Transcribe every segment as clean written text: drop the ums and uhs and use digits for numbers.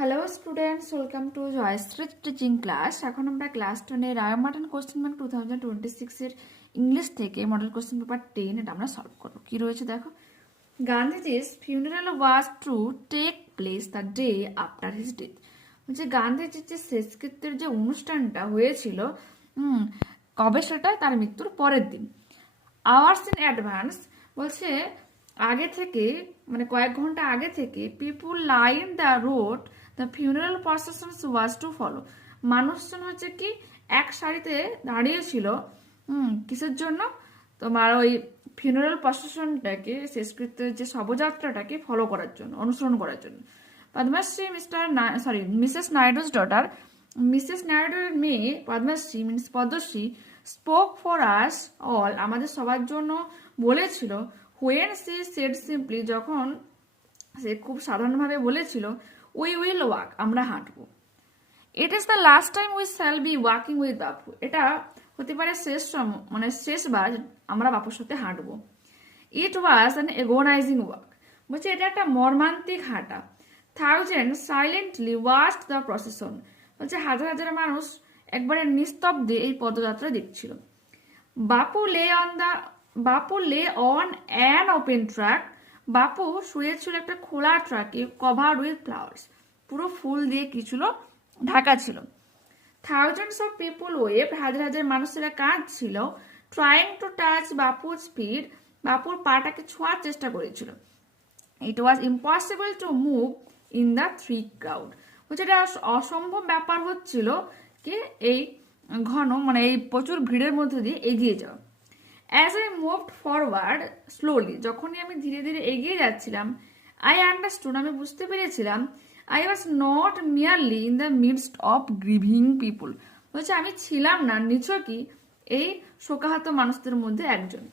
Hello students, welcome to Jayashree teaching class. এখন আমরা class 10 Ray Martin question bank 2026 এর ইংলিশ থেকে মডেল কোশ্চেন পেপার 10 এটা আমরা সলভ করবো। কি রয়েছে দেখো, গান্ধীজির funeral was to take place the day after his death. বলছে গান্ধীজির যে শেষকৃত্যের যে অনুষ্ঠানটা হয়েছিল কবে, সেটা তার মৃত্যুর পরের দিন। আওয়ার্স ইন অ্যাডভান্স বলছে আগে থেকে, মানে কয়েক ঘন্টা আগে থেকে, people line the road the funeral procession was to follow. মানুষজন হচ্ছে কি এক সারিতে দাঁড়িয়েছিল কিসের জন্য, তোমার ওই ফিউনারাল প্রসেশনটাকে, শেষকৃত্যের যে শবযাত্রাটাকে ফলো করার জন্য, অনুসরণ করার জন্য। Padmashree Mrs Naidu's daughter, Mrs নাইডুর মেয়ে Padmashree means Padmashree spoke for us all, আমাদের সবার জন্য বলেছিল। হোয়েন সি সেড সিম্পলি, যখন সে খুব সাধারণভাবে বলেছিল, উই উইল ওয়াক, আমরা হাঁটবো। It is the last time we shall be walking with Bapu, এটা হতে পারে শেষবার আমরা বাপুর সাথে হাঁটবো। ইট ওয়াজ অ্যান এগোনাইজিং ওয়াক, বলছে এটা একটা মর্মান্তিক হাঁটা। Thousand silently watched the procession, বলছে হাজার হাজার মানুষ একবারে নিস্তব্ধে এই পদযাত্রা দেখছিল। বাপু lay on an open truck, বাপু শুয়েছিল একটা খোলা ট্রাকে, কভার উইথ ফ্লাওয়ার্স, পুরো ফুল দিয়ে কিছুলো ঢাকা ছিল। থাউজেন্ডস অফ পিপল ওয়েভ, হাজার হাজার মানুষেরা কাঁদছিল। ট্রাইং টু টাচ বাপুর স্পিড, বাপুর পাটাকে ছোঁয়ার চেষ্টা করেছিল। It was impossible to move in the three crowd, বলছে এটা অসম্ভব ব্যাপার হচ্ছিল কি এই ঘন, মানে এই প্রচুর ভিড়ের মধ্যে দিয়ে এগিয়ে যাওয়া। As I moved forward slowly, যখনই আমি ধীরে ধীরে এগিয়ে যাচ্ছিলাম, আই আন্ডারস্টুড, আমি বুঝতে পেরেছিলাম, I was not merely in the midst of grieving people, বলছে আমি ছিলাম না নিছকই এই শোকাহত মানুষদের মধ্যে একজন।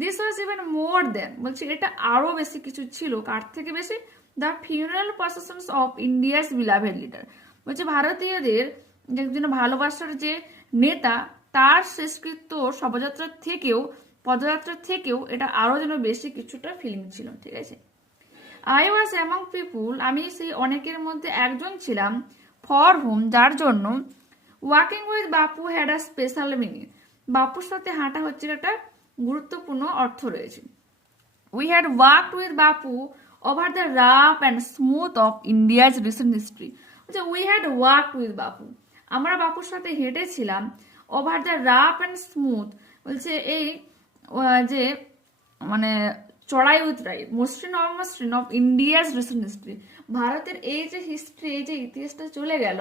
দিস ওয়াজ ইভেন মোর দেন, বলছে এটা আরো বেশি কিছু ছিল। কার থেকে বেশি? The funeral processions of India's beloved leader, বলছে ভারতীয়দের একজন ভালোবাসার যে নেতা, তার শেষকৃত্য শবযাত্রার থেকেও, পদযাত্রার থেকেও এটা আরো যেন বেশি কিছুটা ফিলিং ছিল। ঠিক আছে, আই ওয়াজ অ্যামং পিপুল, আমি সেই অনেকের মধ্যে একজন ছিলাম। ফর হোম, যার জন্য walking with Bapu had a special meaning, বাপুর সাথে হাঁটা হচ্ছে একটা গুরুত্বপূর্ণ অর্থ রয়েছে। We had walked with Bapu over the rough and smooth of India's recent history, বলছে we had walked with Bapu, আমরা বাপুর সাথে হেঁটেছিলাম। Over the rough and smooth, বলছে এই যে মানে চড়াই উতরাই, মসৃণ অমসৃণ অফ ইন্ডিয়াজ রিসেন্ট হিস্ট্রি, ভারতের এই যে হিস্ট্রি, এই যে ইতিহাসটা চলে গেল,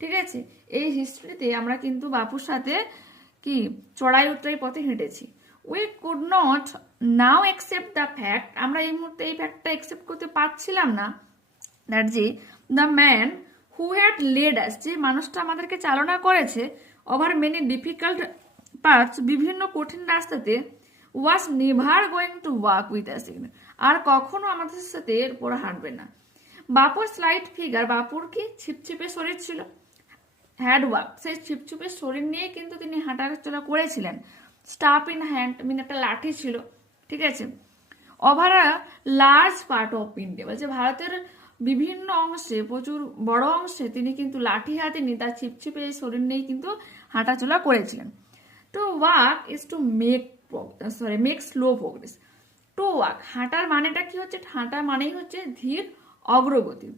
ঠিক আছে, এই হিস্ট্রিতে আমরা কিন্তু বাপুর সাথে কি চড়াই উতরাই পথে হেঁটেছি। We could not now accept the fact, আমরা এই মুহূর্তে এই ফ্যাক্টটা অ্যাকসেপ্ট করতে পারছিলাম না, দ্যাট যে the man who had led us, যে মানুষটা আমাদেরকে চালনা করেছে, ওভার মেনি ডিফিকাল্ট পাথস, বিভিন্ন কঠিন রাস্তাতে, was never going to walk with us, আর কখনো আমাদের সাথে এরপর হাঁটবে না। বাপুর স্লাইট ফিগার, বাপুর কি ছিপছিপে শরীর ছিল। হ্যাড ওয়াক, সেই ছিপছিপে শরীর নিয়ে কিন্তু তিনি হাঁটাচলা করেছিলেন। স্টাফ ইন হ্যান্ড, মিন একটা লাঠি ছিল। ঠিক আছে, over a large part of India, বলছে ভারতের বিভিন্ন অংশে, প্রচুর বড় অংশে তিনি কিন্তু লাঠি হাতে নিয়ে, তার ছিপছিপে শরীর নিয়ে কিন্তু হাঁটাচলা করেছিলেন। To walk is to make slow progress. To walk, হাঁটার মানেটা কি হচ্ছে? হাঁটার মানেই হচ্ছে ধীর অগ্রগতি।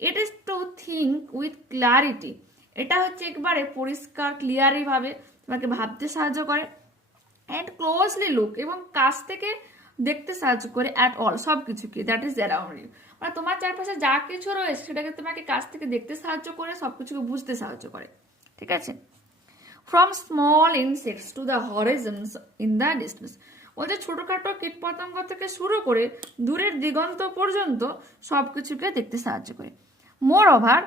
It is to think with clarity, এটা হচ্ছে একবারে পরিষ্কার ক্লিয়ারি ভাবে তোমাকে ভাবতে সাহায্য করে। অ্যান্ড ক্লোজলি লুক, এবং কাছ থেকে দেখতে সাহায্য করে। অ্যাট অল, সবকিছুকে, দ্যাট ইজ অ্যারাউন্ড ইউ, মানে তোমার চারপাশে যা কিছু রয়েছে সেটাকে তোমাকে কাছ থেকে দেখতে সাহায্য করে, সবকিছুকে বুঝতে সাহায্য করে। ঠিক আছে, from small insects to the horizons in the distance, ওদের ছোটখাটো কীটপতঙ্গ থেকে শুরু করে দূরের দিগন্ত পর্যন্ত সবকিছুকে দেখতে সাহায্য করে। মোর ওভার,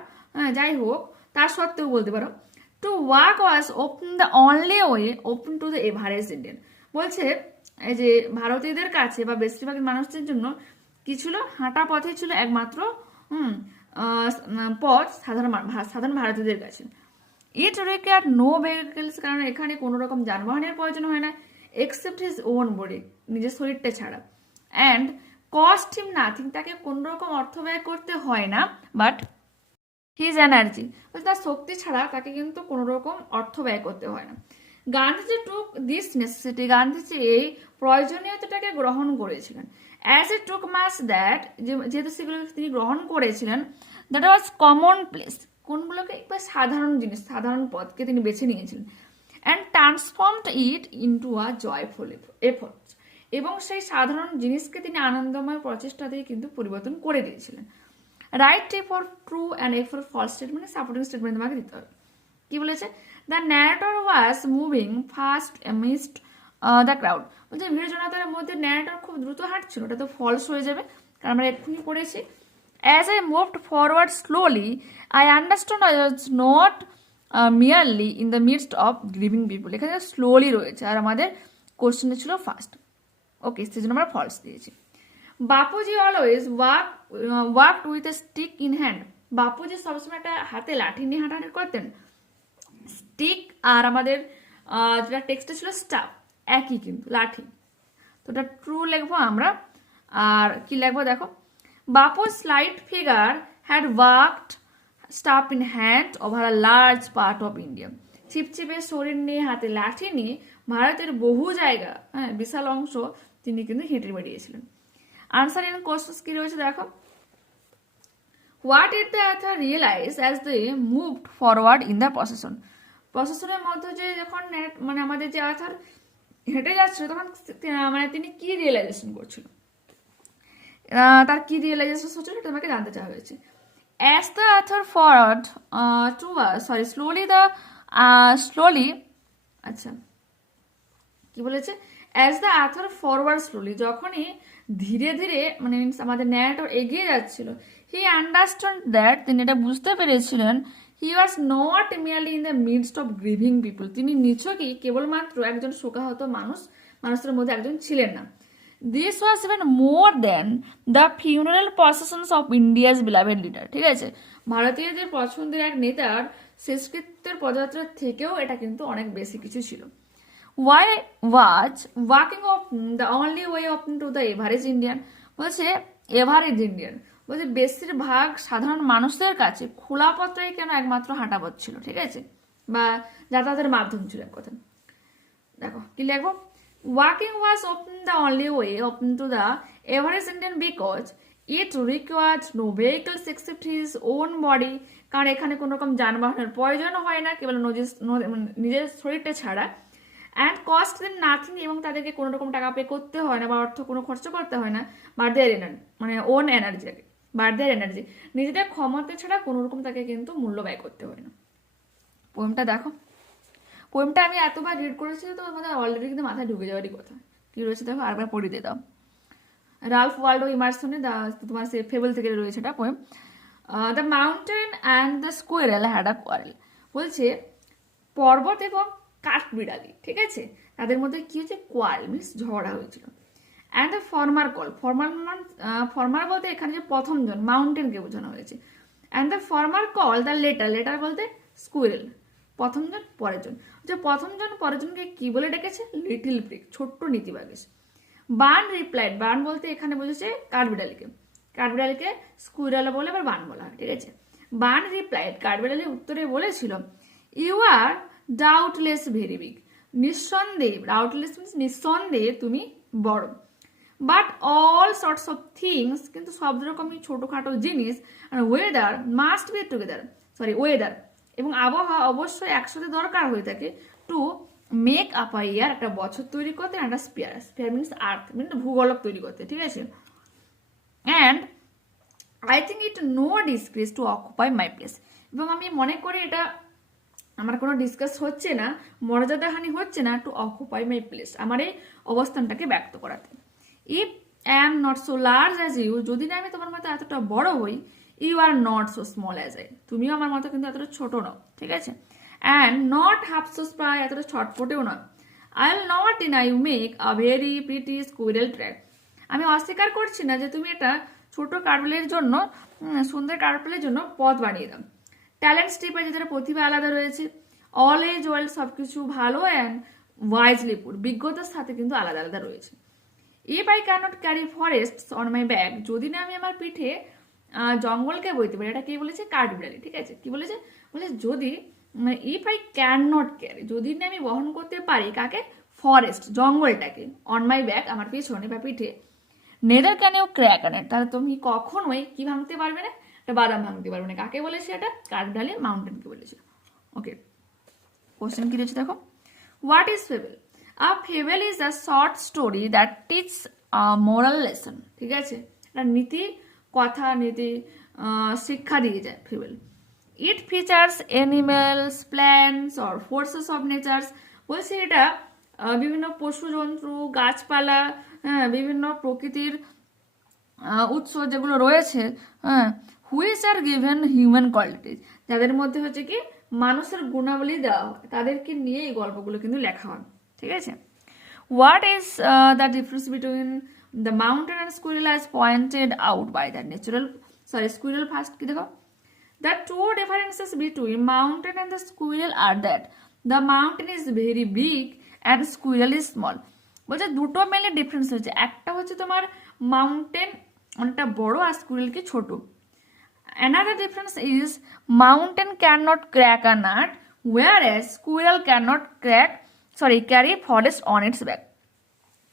যাই হোক তার সত্ত্বেও বলতে পারো, to walk was open the only way open to the average Indian, বলছে এই যে ভারতীয়দের কাছে বা বেশিরভাগ মানুষদের জন্য কি ছিল? হাঁটা পথে ছিল একমাত্র পথ সাধারণ ভারতীয়দের কাছে। ইট রিকোয়ার নো ভেহিকলস, কারণ এখানে কোনো রকম যানবাহনের প্রয়োজন হয় না, এক্সেপ্ট হিজ ওন বডি, নিজের শরীরটা ছাড়া। অ্যান্ড কস্ট হিম নাথিং, তাকে কোনো রকম অর্থ ব্যয় করতে হয় না, বাট হিজ এনার্জি, তার শক্তি ছাড়া তাকে কিন্তু কোনো রকম অর্থ ব্যয় করতে হয় না। গান্ধীজি টুক দিস নেসেসিটি, গান্ধীজি এই প্রয়োজনীয়তাটাকে গ্রহণ করেছিলেন। As a took much that, যেহেতু সেগুলো তিনি গ্রহণ করেছিলেন, দ্যাট ওয়াজ কমন প্লেস, কোনগুলোকে একবার সাধারণ জিনিস, সাধারণ পথকে তিনি বেছে নিয়েছিলেন। And transformed it into a joyful effort, এবং সেই সাধারণ জিনিসকে তিনি আনন্দময় প্রচেষ্টা দিয়ে কিন্তু পরিবর্তন করে দিয়েছিলেন। Write A for true and A for false statement, supporting statement তোমাকে দিতে হবে। কি বলেছে? The narrator was moving fast amidst the crowd, বলছে ভিড় জনতার মধ্যে ন্যারেটর খুব দ্রুত হাঁটছিল, ওটা তো ফলস হয়ে যাবে, কারণ আমরা এক্ষুনি পড়েছি। As I moved forward slowly I understand I was not merely in the midst of living people, এখানে স্লোলি রয়েছে, আর আমাদের কোশ্চেনটা ছিল ফাস্ট। ওকে, সেজন্য আমরা ফলস দিয়েছি। Bapuji always walked with a stick in hand, Bapuji সবসময় একটা হাতে লাঠি নিয়ে হাঁটাহাঁটি করতেন। স্টিক আর আমাদের যেটা টেক্সটে ছিল স্টাফ, একই কিন্তু, লাঠি, তো এটা ট্রু লিখবো আমরা। আর কি লিখবো দেখো, Bapu slight figure had walked staff in hand over a large part of India, ছিপছিপে শরীর নিয়ে হাতে লাঠি নিয়ে ভারতের বহু জায়গা, হ্যাঁ বিশাল অংশ তিনি কিন্তু হেঁটে বেরিয়েছিলেন। আনসার ইন কোশ্চেন কি রয়েছে দেখো, what did the author realise as they moved forward in the procession, প্রসেশনের মধ্যে যে যখন মানে আমাদের যে অথর হেঁটে যাচ্ছিল তখন মানে তিনি কি রিয়েলাইজেশন করছিল, তার কি রিয়েলাইজেশন হচ্ছিল সেটা তোমাকে জানতে চাওয়া হয়েছে। As the author forward to slowly, আচ্ছা কি বলেছে, as the author forward slowly, যখনই ধীরে ধীরে মানে মিনস আমাদের ন্যারেটর এগিয়ে যাচ্ছিল, হি আন্ডারস্ট্যান্ড দ্যাট, তিনি এটা বুঝতে পেরেছিলেন, he was not merely in the midst of grieving people, তিনি নিছকই কেবলমাত্র একজন শোকাহত মানুষের মধ্যে একজন ছিলেন না। This was even more than the funeral processions of India's beloved leader, ঠিক আছে, ভারতীয়দের পছন্দের এক নেতার শেষকৃত্যের পদযাত্রার থেকেও এটা কিন্তু অনেক বেশি কিছু ছিল। Why was walking of the only way up to the average Indian, বলছে এভারেজ ইন্ডিয়ান, বলছে বেশিরভাগ সাধারণ মানুষদের কাছে খোলা পথটাই কেন একমাত্র হাঁটা পথ ছিল, ঠিক আছে, বা যাতায়াতের মাধ্যম ছিল এক কথা। দেখো কি লিখবো, walking was open the only way open to the average Indian because it required no vehicles except his own body, কারণ এখানে কোনো রকম যানবাহনের প্রয়োজন হয় না, কেবল নিজের শরীরটা ছাড়া। অ্যান্ড কস্ট দেন নাথিং, এবং তাদেরকে কোনো রকম টাকা পে করতে হয় না বা অর্থ কোনো খরচ করতে হয় না, বাট দেয়ার এনার্জি মানে ওন এনার্জিটাকে, বাট দেয়ার এনার্জি, নিজেদের ক্ষমতা ছাড়া কোনো রকম তাকে কিন্তু মূল্য ব্যয় করতে হয় না। পোয়েমটা দেখো, পোয়েমটা আমি এতবার রিড করেছি তো আমাদের অলরেডি কিন্তু মাথায় ঢুকে যাওয়ারই কথা। কি রয়েছে দেখো, আরেকবার পড়ে দিয়ে দাও। রালফ ওয়াল্ডো ইমারসনে তোমার সে ফেবল থেকে রয়েছে এটা poem. The mountain and the squirrel had a quarrel, বলছে পর্বত এবং কাঠবিড়ালি, ঠিক আছে, তাদের মধ্যে কি হচ্ছে, কোয়াল মিনস ঝগড়া হয়েছিল। And the former call, former বলতে এখানে যে প্রথম জন, মাউন্টেনকে বোঝানো হয়েছে। And the former call the letter বলতে স্কুইরেল, প্রথম জন পরের জন, যে প্রথম জন পরের জনকে কি বলে ডেকেছে, লিটিল প্রিক, ছোট্ট নীতিবাগেশ। বান রিপ্লাইড, বান বলতে এখানে বুঝেছে কাঠবিড়ালিকে স্কুইরেল বলে আবার বান বলা হয়, ঠিক আছে। বান রিপ্লাইড, কাঠবিড়ালি উত্তরে বলেছিল, you are doubtless very big, নিঃসন্দেহে, ডাউটলেস মিনস নিঃসন্দেহে তুমি বড়। But all sorts of things, কিন্তু সব রকমই ছোটখাটো জিনিস, weather must be together, weather এবং আবহাওয়া অবশ্যই একসাথে দরকার হয়ে থাকে, to make up a year, একটা বছর তৈরি করতে, একটা স্পিয়ার মিনস আর্থ মিনস ভূগোলক তৈরি করতে, ঠিক আছে। And I think it no disgrace to occupy my place, এবং আমি মনে করি এটা আমার কোনো ডিসকাস হচ্ছে না, মর্যাদাহানি হচ্ছে না, টু অকুপাই মাই প্লেস, আমার এই অবস্থানটাকে ব্যক্ত করাতে। If am not so large as you, যদি না আমি তোমার মতো এতটা বড় হই, you are not so small as I, তুমিও আমার মতো কিন্তু এতটা ছোট নও, ঠিক আছে। And not half so spry, এতটা ছটফটেও নয়। I will not deny you make a very pretty squirrel track, আমি অস্বীকার করছি না যে তুমি এটা ছোট কাঠবিড়ালির জন্য, সুন্দর কাঠবিড়ালির জন্য পথ বানিয়ে দাও। ট্যালেন্ট স্টিপে যাদের প্রতিভা আলাদা রয়েছে, অল এজ ওয়েল, সবকিছু ভালো, অ্যান্ড ওয়াইজলি পুট, বিজ্ঞতার সাথে কিন্তু আলাদা আলাদা রয়েছে। If I cannot carry forest on my bag, যদি না আমি আমার পিঠে জঙ্গলকে বইতে পারে, এটা কি বলেছে, কাঠবিড়ালি। ঠিক আছে, কি বলেছে, বলে যদি if I can not carry, যদি না আমি বহন করতে পারি কাকে, ফরেস্ট জঙ্গলটাকে, অন মাই ব্যাক আমার পিছনে বা পিঠে, neither can you crack on it, তাহলে তুমি কখনোই কি ভাঙতে পারবে না, একটা বাদাম ভাঙতে পারবে না। কাকে বলেছে এটা, কাঠবিড়ালি মাউন্টেনকে বলেছে। ওকে, কোশ্চেন কি রয়েছে দেখো, what is fable? A fable is a short story that teach a moral lesson. ঠিক আছে, একটা নীতি কথা, নীতি শিক্ষা দিয়ে যায় fable. It features animals, plants or forces of nature's, বলছে এটা বিভিন্ন পশু জন্তু, গাছপালা, হ্যাঁ, বিভিন্ন প্রকৃতির উৎস যেগুলো রয়েছে, হ্যাঁ, which are given human qualities, যাদের মধ্যে হচ্ছে কি মানুষের গুণাবলী দেওয়া হয়, তাদেরকে নিয়ে এই গল্পগুলো কিন্তু লেখা হয়। ঠিক আছে, what is the difference between the mountain and squirrel as pointed out by the natural, squirrel first কি দেখো, the two differences between mountain and the squirrel are that the mountain is very big and squirrel is small। বলছে দুটো মেলে difference হচ্ছে, একটা হচ্ছে তোমার mountain অনেকটা বড় আর স্কুইরেল কি ছোট। another difference is mountain cannot crack a nut whereas squirrel cannot carry forest on its back।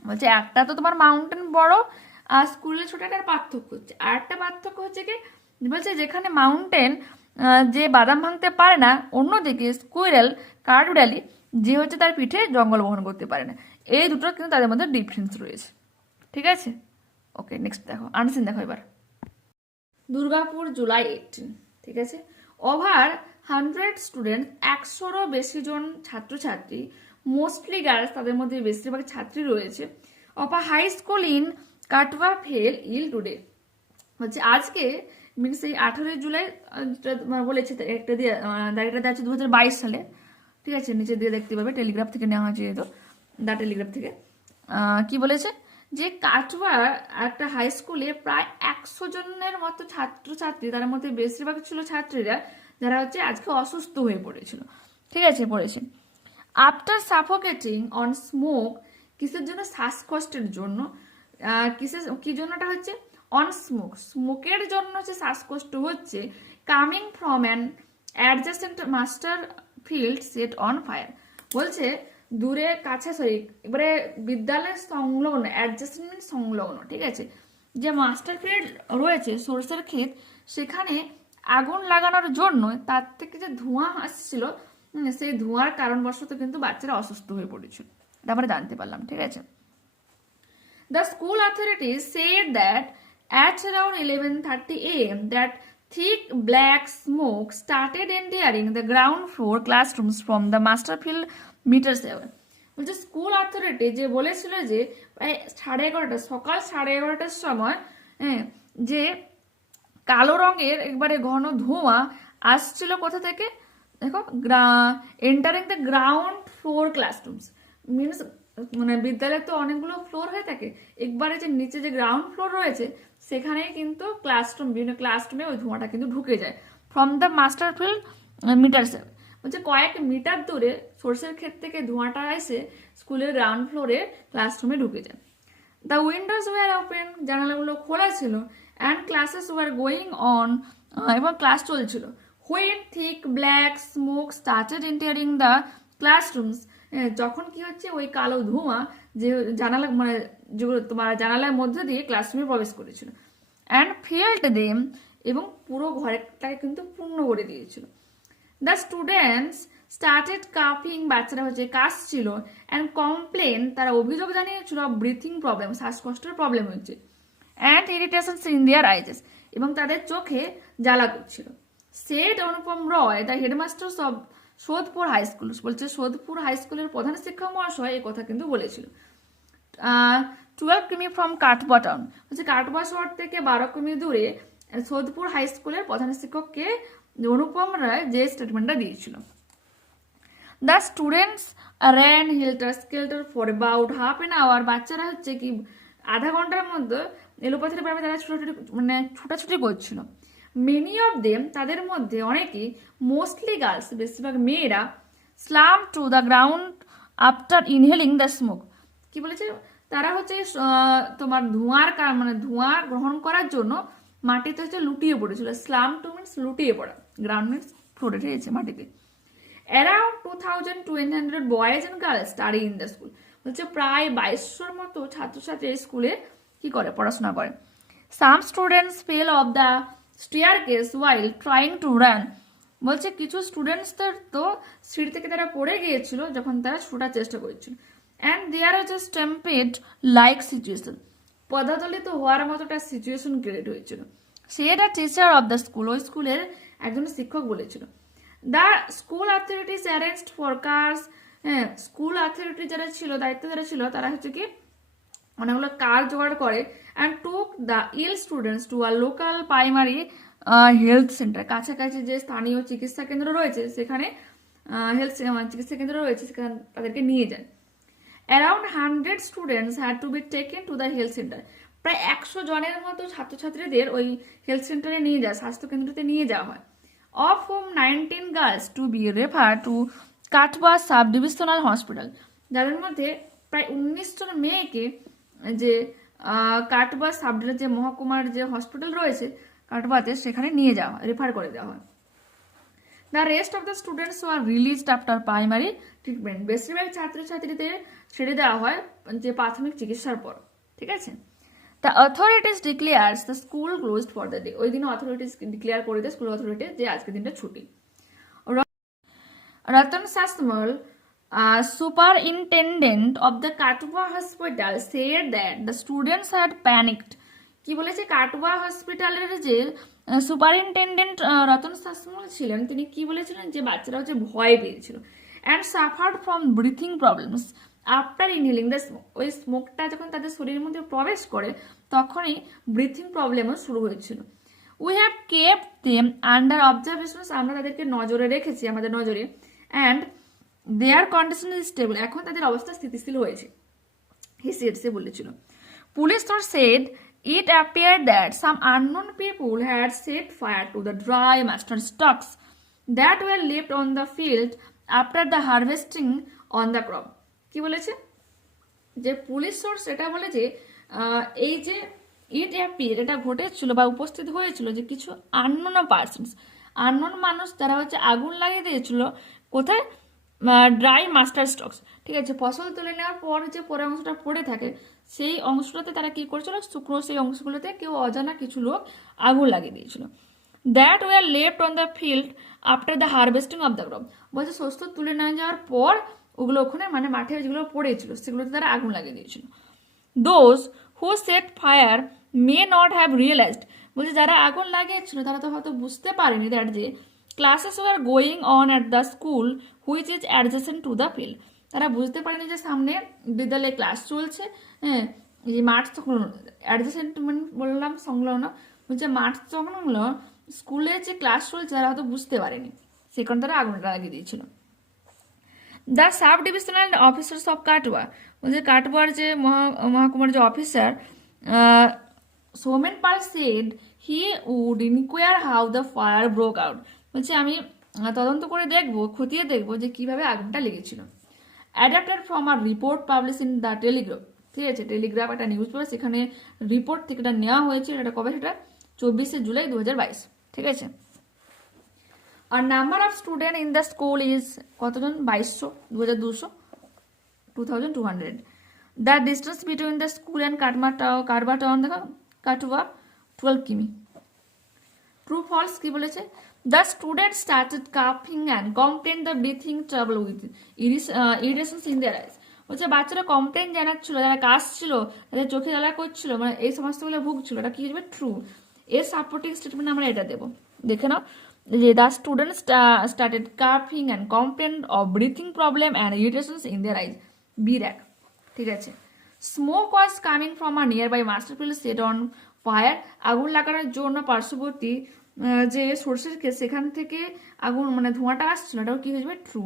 বলছে একটা তো তোমার মাউন্টেন বড় আর স্কুইরেল ছোট, একটা পার্থক্য হচ্ছে। আর একটা পার্থক্য হচ্ছে কি, বলছে যেখানে মাউন্টেন যে বাদাম ভাঙতে পারে না, অন্যদিকে স্কুইরেল কাঠবিড়ালি যে হচ্ছে তার পিঠে জঙ্গল বহন করতে পারে না। এই দুটো কিন্তু তাদের মধ্যে ডিফারেন্স রয়েছে। ঠিক আছে, ওকে, নেক্সট দেখো, আনসিন দেখো এবার। দুর্গাপুর জুলাই 18। ঠিক আছে, ওভার 100 স্টুডেন্ট, 100রও বেশি জন ছাত্রছাত্রী, মোস্টলি গার্লস, তাদের মধ্যে বেশিরভাগ ছাত্রী রয়েছে, of a high school in Katwa fell ill today. হচ্ছে আজকে মিনস এই 18 জুলাই বলেছে, একটা দিয়ে তারিখটা দেওয়া হচ্ছে 2022 সালে। ঠিক আছে, নিচে দিয়ে দেখতে পাবে, টেলিগ্রাফ থেকে নেওয়া হয়েছে, যেহেতু দা টেলিগ্রাফ থেকে। কি বলেছে, যে কাটওয়া একটা হাই স্কুলে প্রায় 100 জনের মতো ছাত্রছাত্রী, তার মধ্যে বেশিরভাগ ছিল ছাত্রীরা, যারা হচ্ছে আজকে অসুস্থ হয়ে পড়েছিল। ঠিক আছে, পড়েছে আফটার সাফোকেটিং অন স্মোক, কিসের জন্য, শ্বাসকষ্টের জন্য। কি জন্যটা হচ্ছে, অন স্মোক, স্মোকের জন্য হচ্ছে শ্বাসকষ্ট হচ্ছে, coming from an adjacent master field set on fire. বলছে দূরে কাছে, এবারে বিদ্যালয়ের সংলগ্ন, অ্যাডজাসেন্ট সংলগ্ন, ঠিক আছে, যে মাস্টার ফিল্ড রয়েছে, সরষের ক্ষেত, সেখানে আগুন লাগানোর জন্য তার থেকে যে ধোঁয়া আসছিল, সেই ধোঁয়ার কারণবশত কিন্তু বাচ্চারা অসুস্থ হয়ে পড়েছিল, এটা আমরা জানতে পারলাম। ঠিক আছে, the school authorities said that at around 11:30 a.m. that thick black smoke started entering the ground floor classrooms from the Masterfield meters away। বলছে স্কুল অথরিটি যে বলেছিল যে প্রায় 11:30, সকাল 11:30টার সময়, যে কালো রঙের একবারে ঘন ধোঁয়া আসছিল কোথা থেকে, দেখো, entering the ground floor classrooms, means মানে বিদ্যালয়ে তো অনেকগুলো ফ্লোর হয়ে থাকে, একবারে যে নিচে যে গ্রাউন্ড ফ্লোর রয়েছে সেখানেই কিন্তু ক্লাসরুম, বিভিন্ন ক্লাসরুমে ওই ধোঁয়াটা কিন্তু ঢুকে যায়, ফ্রম দ্য মাস্টারফিল্ড মিটার সেভ। বলছে কয়েক মিটার দূরে সরষের ক্ষেত থেকে ধোঁয়াটা এসে স্কুলের গ্রাউন্ড ফ্লোরে ক্লাসরুমে ঢুকে যায়। দ্য উইন্ডোজ ওয়ার ওপেন, জানালাগুলো খোলা ছিল, and classes were going on, এবং ক্লাস চলছিল। When thick black smoke started entering the classrooms, যখন কি হচ্ছে ওই কালো ধোঁয়া যে জানালা, মানে যেগুলো তোমার জানালার মধ্যে দিয়ে ক্লাসরুমে প্রবেশ করেছিল, অ্যান্ড ফিল্ড দেম, এবং পুরো ঘরটাকে কিন্তু পূর্ণ করে দিয়েছিল। দ্য স্টুডেন্টস স্টার্টেড কাফিং, বাচ্চারা হচ্ছে কাশছিল, অ্যান্ড কমপ্লেন, তারা অভিযোগ জানিয়েছিল, ব্রিথিং প্রবলেম, শ্বাসকষ্টের প্রবলেম হচ্ছে, and irritation in their eyes, এবং তাদের চোখে জ্বালা করছিল। Said Anupam Roy, the headmaster of Sodepur high school, বলছে সোদপুর হাই স্কুলের প্রধান শিক্ষক মহাশয় এই কথা কিন্তু বলেছিল। 12 কিমি ফ্রম কাটওয়া টাউন, হচ্ছে কাটওয়া শহর থেকে 12 কিমি দূরে সোদপুর হাই স্কুলের প্রধান শিক্ষককে অনুপম রায় যে স্টেটমেন্টটা দিয়েছিল। The students ran helter skelter for about half an hour, বাচ্চারা হচ্ছে কি আধা ঘন্টার মধ্যে এলোপাথারিভাবে তারা ছোটাছুটি করছিল। মেনি অফ দেম, তাদের মধ্যে অনেকেই, মোস্টলি গার্লস, বেশিরভাগ মেয়েরা, slump to the ground after inhaling the smoke. কি বলেছে, তারা হচ্ছে তোমার ধোঁয়ার মানে ধোঁয়া গ্রহণ করার জন্য মাটিতে হচ্ছে লুটিয়ে পড়েছিল। স্লাম টু মিনস লুটিয়ে পড়া, গ্রাউন্ড মিনস ফ্লোরে, ঠিক আছে, মাটিতে। Around 2200 boys and girls study in the school, বলছে প্রায় 2200 মতো ছাত্রছাত্রী স্কুলে কি করে, পড়াশোনা করে। Some students fail of the staircase while trying to run, বলছে কিছু স্টুডেন্টসদের তো সিঁড়ি থেকে তারা পড়ে গিয়েছিল যখন তারা ছোটার চেষ্টা করেছিল। And there was a stampede like situation, পদাদলিত হওয়ার মতো একটা সিচুয়েশন ক্রিয়েট হয়েছিল। সে একটা টিচার অফ দ্য স্কুল, ওই স্কুলের একজন শিক্ষক বলেছিল। The school authorities arranged for cars, হ্যাঁ, স্কুল অথরিটি যারা ছিল, দায়িত্ব যারা ছিল, তারা হচ্ছে কি অনেকগুলো কার জোগাড় করে। And took the ill students to a local primary health centre, কাছাকাছি যে স্থানীয় চিকিৎসা কেন্দ্র রয়েছে সেখানে হেলথ চিকিৎসা কেন্দ্র রয়েছে, সেখানে তাদেরকে নিয়ে যায়। Around 100 students had to be taken to the health centre, প্রায় 100 জনের মতো ছাত্রছাত্রীদের ওই হেলথ সেন্টারে নিয়ে যায়, স্বাস্থ্য কেন্দ্রতে নিয়ে যাওয়া হয়। Of whom 19 girls to be refer to Katwa sub divisional hospital, যাদের মধ্যে প্রায় 19 জন মেয়েকে যে কাটওয়া সাব যে মহকুমার যে হসপিটাল রয়েছে কাটওয়াতে, সেখানে নিয়ে যাওয়া, রেফার করে দেওয়া হয়। The rest of the students were released after primary treatment, বেশিরভাগ ছাত্রছাত্রীদের ছেড়ে দেওয়া হয় যে প্রাথমিক চিকিৎসার পর, ঠিক আছে। The authorities declares the school closed for the day, ওই দিন অথরিটিস ডিক্লেয়ার করে দেয়, স্কুল অথরিটি, যে আজকের দিনটা ছুটি। Ratan Sasmal, superintendent of the Katwa hospital, said that the students had panicked, কি বলেছে, কাটওয়া হসপিটালের যে সুপারিনটেন্ডেন্ট রতন সাসমল ছিলেন, তিনি কি বলেছিলেন, যে বাচ্চারা হচ্ছে ভয় পেয়েছিল। And suffered from breathing problems after inhaling the smoke, ওই স্মোকটা যখন তাদের শরীরের মধ্যে প্রবেশ করে তখনই ব্রিথিং প্রবলেমও শুরু হয়েছিল। We have kept them under observations, আমরা তাদেরকে নজরে রেখেছি, আমাদের নজরে। And their condition is stable, এখন তাদের অবস্থা স্থিতিশীল হয়েছে, সে বলেছিল। Police source said it appeared that some unknown people had set fire to the dry mustard stalks that were left on the field after the harvesting on the crop, কি বলেছে, যে পুলিশ সোর্স এটা বলে যে এই যে ইট appear, এটা ঘটেছিল বা উপস্থিত হয়েছিল যে কিছু আননোন পার্সনস, আননোন মানুষ, তারা হচ্ছে আগুন লাগিয়ে দিয়েছিল কোথায়, ড্রাই মাস্টার স্টকস, ঠিক আছে, ফসল তুলে নেওয়ার পর যে পরে অংশটা পড়ে থাকে সেই অংশটাতে তারা কি করছিল, শুকনো সেই অংশগুলোতে কেউ অজানা কিছু লোক আগুন লাগিয়ে দিয়েছিল। That were left on the field after the harvesting of the crop, বলছে শস্য তুলে নিয়ে যাওয়ার পর ওগুলো ওখানে মানে মাঠে যেগুলো পড়েছিল সেগুলোতে তারা আগুন লাগিয়ে দিয়েছিল। Those who set fire may not have realised, বলছে যারা আগুন লাগিয়েছিল তারা তো হয়তো বুঝতে পারেনি দ্যাট যে classes were going on at the school which is adjacent to the field, তারা বুঝতে পারেনি যে সামনে বিদ্যালয়ে ক্লাস চলছে, হ্যাঁ, এই মাঠ তখন অ্যাডজেসেন্ট মানে বললাম সংলগ্ন, বলছে মাঠ সংলগ্ন স্কুলে যে ক্লাস চলছে তারা হয়তো বুঝতে পারেনি, সে কারণে তারা আগুনটা লাগিয়ে দিয়েছিল। The sub divisional officers of Katwa, বলছে কাটওয়ার যে মহকুমার যে officer Somen Pal said he would inquire how the fire broke out, বলছে আমি তদন্ত করে দেখবো, খতিয়ে দেখবো যে কিভাবে আগুনটা লেগেছিল। Adapted from a report publish in the Telegraph, ঠিক আছে, টেলিগ্রাফ একটা নিউজ পেপার, সেখানে রিপোর্ট থেকে এটা নেওয়া হয়েছে, এটা কবে, সেটা 24শে জুলাই 2022, ঠিক আছে। আর number of student in the school is কতজন, 2200, 2200, the distance between the school and Katwa town, দেখো কাটওয়া 12 কিমি। ট্রু ফলস কি বলেছে, দ্য স্টুডেন্ট স্টার্টেড কাফিং and complain the breathing trouble with irritations in their eyes, বলছে বাচ্চারা কমপ্লেন জানাচ্ছিল, যারা কাশছিল, তাদের চোখে জ্বালা করছিল, মানে এই সমস্তগুলো ভুগছিল, এটা কি হবে, ট্রু। এর সাপোর্টিং স্টেটমেন্ট আমরা এটা দেবো, দেখে নাও, যে দ্য স্টুডেন্ট স্টার্টেড কাফিং and complain of breathing problem and irritations in their eyes, বি র্যাক, ঠিক আছে। Smoke was coming from a nearby master field set on fire, আগুন লাগানোর জন্য পার্শ্ববর্তী যে সোর্সের সেখান থেকে আগুন মানে ধোঁয়াটা আসছিল, এটাও কি হয়ে যাবে, ট্রু।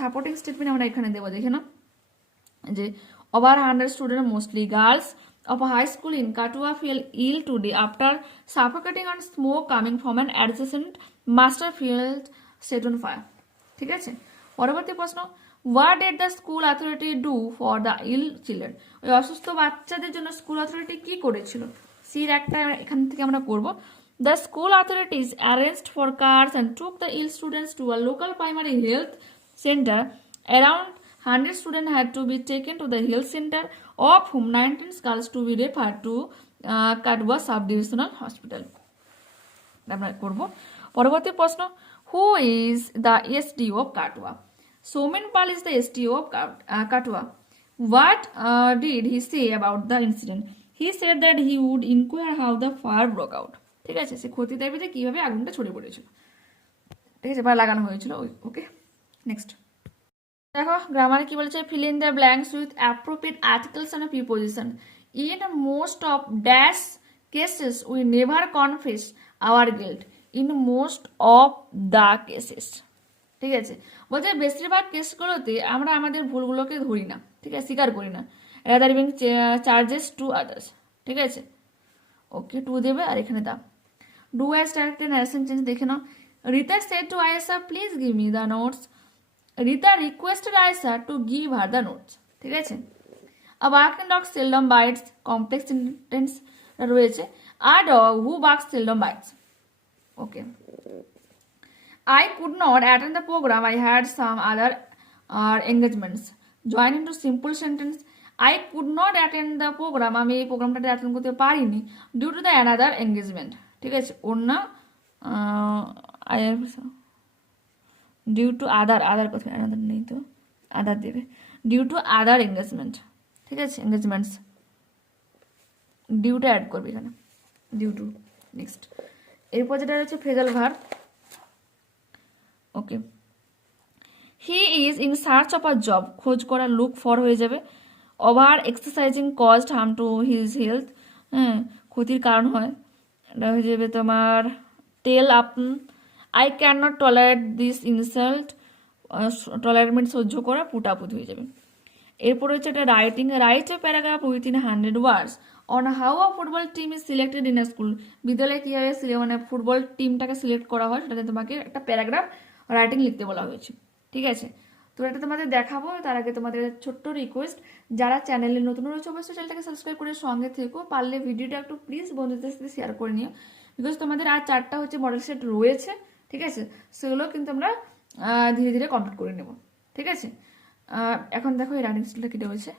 সাপোর্টিং স্টেটমেন্ট আমরা এখানে দেবো, দেখে না, যে over 100 student mostly girls of a high school in Katwa fell ill today after suffocating on smoke coming from an adjacent master field set on fire, ঠিক আছে। পরবর্তী প্রশ্ন, what did the school authority do for the ill children, ওই অসুস্থ বাচ্চাদের জন্য school authority কি করেছিল, সির একটা এখান থেকে আমরা করব। The school authorities arranged for cars and took the ill students to a local primary health center. Around 100 students had to be taken to the health center, of whom 19 girls to be referred to Katwa sub-divisional hospital. আমরা করব পরবর্তী প্রশ্ন, who is the SDO of Katwa? Soumen Pal is the SDO of Katwa. What did he say about the incident? He said that he would inquire how the fire broke out. ঠিক আছে, সে ক্ষতি দেখবে যে কিভাবে আগুনটা ছড়িয়ে পড়েছিল, ঠিক আছে, বা লাগানো হয়েছিল। ওকে, নেক্সট দেখো গ্রামারে কি বলেছে, fill in the blanks with appropriate articles and preposition. In most of dash cases we never confess our guilt. In most of the cases, ঠিক আছে, বলছে বেশিরভাগ কেসগুলোতে আমরা আমাদের ভুলগুলোকে ধরি না, ঠিক আছে, স্বীকার করি না। Rather being charges to others, ঠিক আছে, ওকে, টু দেবে আর এখানে দা। Do as directed narration change দেখে নাও। Rita said to Ayesha please give me the notes. Rita requested Ayesha to give her the notes, ঠিক আছে। A barking dog seldom bites, complex sentence রয়েছে। A dog who barks seldom bites, okay. I could not attend the program. I had some other engagements. Join into simple sentence. I could not attend the program. আমি এই প্রোগ্রামটাতে attend করতে পারিনি due to the another engagement, ঠিক আছে, অন্য due to other কোথায়, another নেই তো, আদার দেবে, ডিউ টু আদার এঙ্গেজমেন্ট, ঠিক আছে, এঙ্গেজমেন্টস, ডিউটা অ্যাড করবে এখানে, ডিউ টু। নেক্সট এরপর যেটা রয়েছে phrasal verb, okay. He is in search of a job, খোঁজ করা, লুক ফর হয়ে যাবে। Over exercising caused harm to his health, হ্যাঁ, ক্ষতির কারণ হয়, এটা হয়ে যাবে তোমার tell up. I can not tolerate this insult, tolerate মিট সহ্য করা, পুট আপ হয়ে যাবে। এরপর হচ্ছে এটা writing, write a paragraph within 100 words on how a football team is selected in a school. বিদ্যালয়ে কীভাবে মানে ফুটবল টিমটাকে সিলেক্ট করা হয় সেটাতে তোমাকে একটা প্যারাগ্রাফ রাইটিং লিখতে বলা হয়েছে, ঠিক আছে। তো এটা তোমাদের দেখাবো, তার আগে তোমাদের ছোট্ট রিকোয়েস্ট, যারা চ্যানেলে নতুন রয়েছে অবশ্যই চ্যানেলটাকে সাবস্ক্রাইব করে সঙ্গে থেকো, পারলে ভিডিওটা একটু প্লিজ বন্ধুদের সাথে শেয়ার করে নিও, বিকজ তোমাদের আর 4টা হচ্ছে মডেল সেট রয়েছে, ঠিক আছে, সেগুলো কিন্তু আমরা ধীরে ধীরে কমপ্লিট করে নেব, ঠিক আছে। এখন দেখো এই রাইটিং স্কিলটা কী রয়েছে।